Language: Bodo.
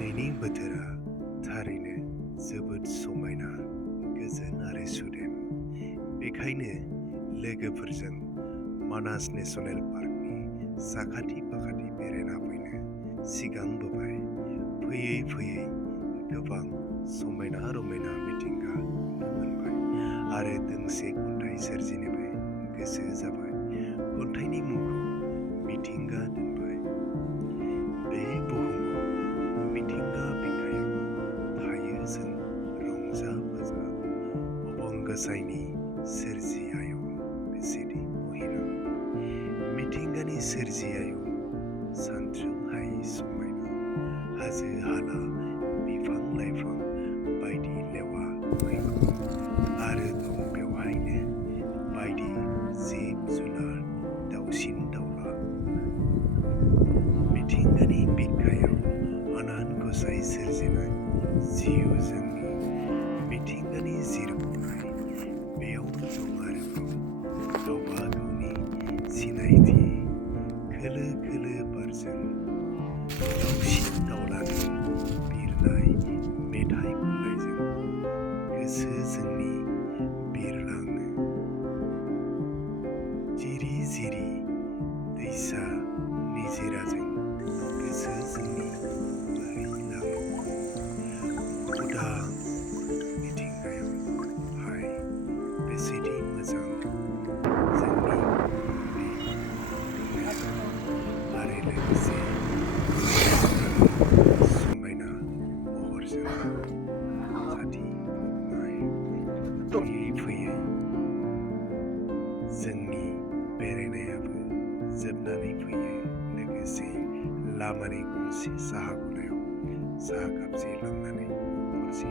दिनैनि बोथोरा थारैनो जोबोद समायना, गोजोन आरो सुदेम। बेखायनो लोगोफोरजों मानास नेशनेल पार्कनि साखाथि फाखाथि बेरायना फैनो सिगांबोबाय। फैयै फैयै गोबां समायना रमायना मिथिंगा नुनो मोनबाय आरो दोंसे खन्थाइ सोरजिनोबो गोसो जाबाय। खन्थाइनि मुंखौ मिथिंगा दोनबाय। बे बुहुमाव मिथिंगा बिखायाव थायो जों रंजा बाजा। अबं गसाइनि सोरजि आय' बेसेदि महिना। मिथिंगानि सोरजि आय' सानथ्र'हायि समायना। हाजो हाला बिफां लाइफां बायदि लेवा मैगं आरो दं बेवहायनो बायदि जिब जुनार दाउसिन दाउला। मिथिंगानि बिखायाव आनान गसाइ सोरजिनाय जिउ जोंनि मिथिंगानि जिरखौनाय। बेयावनो दं आरोबाव गावबा गावनि सिनायथि। खोलो खोलो बारजों दाउसिन दाउलानि बिरनाय मेथाइ खननायजों गोसो जोंनि बिरलाङो। जिरि जिरि दैसा निजिराजों गोसो जोंनि बोहैलाङो। उदां मिथिंगायाव हाय बेसेदि मोजां जोंनि बे दुनिया आरो लोगोसे मिथिंगानि समायना महरजों साथिफबनाय। फैयै फैयै जोंनि बेरायनायाबो जोबनानै फैयो। लोगोसे लामानि गंसे साहा गलायाव साहा कापसे लांनानै गरसे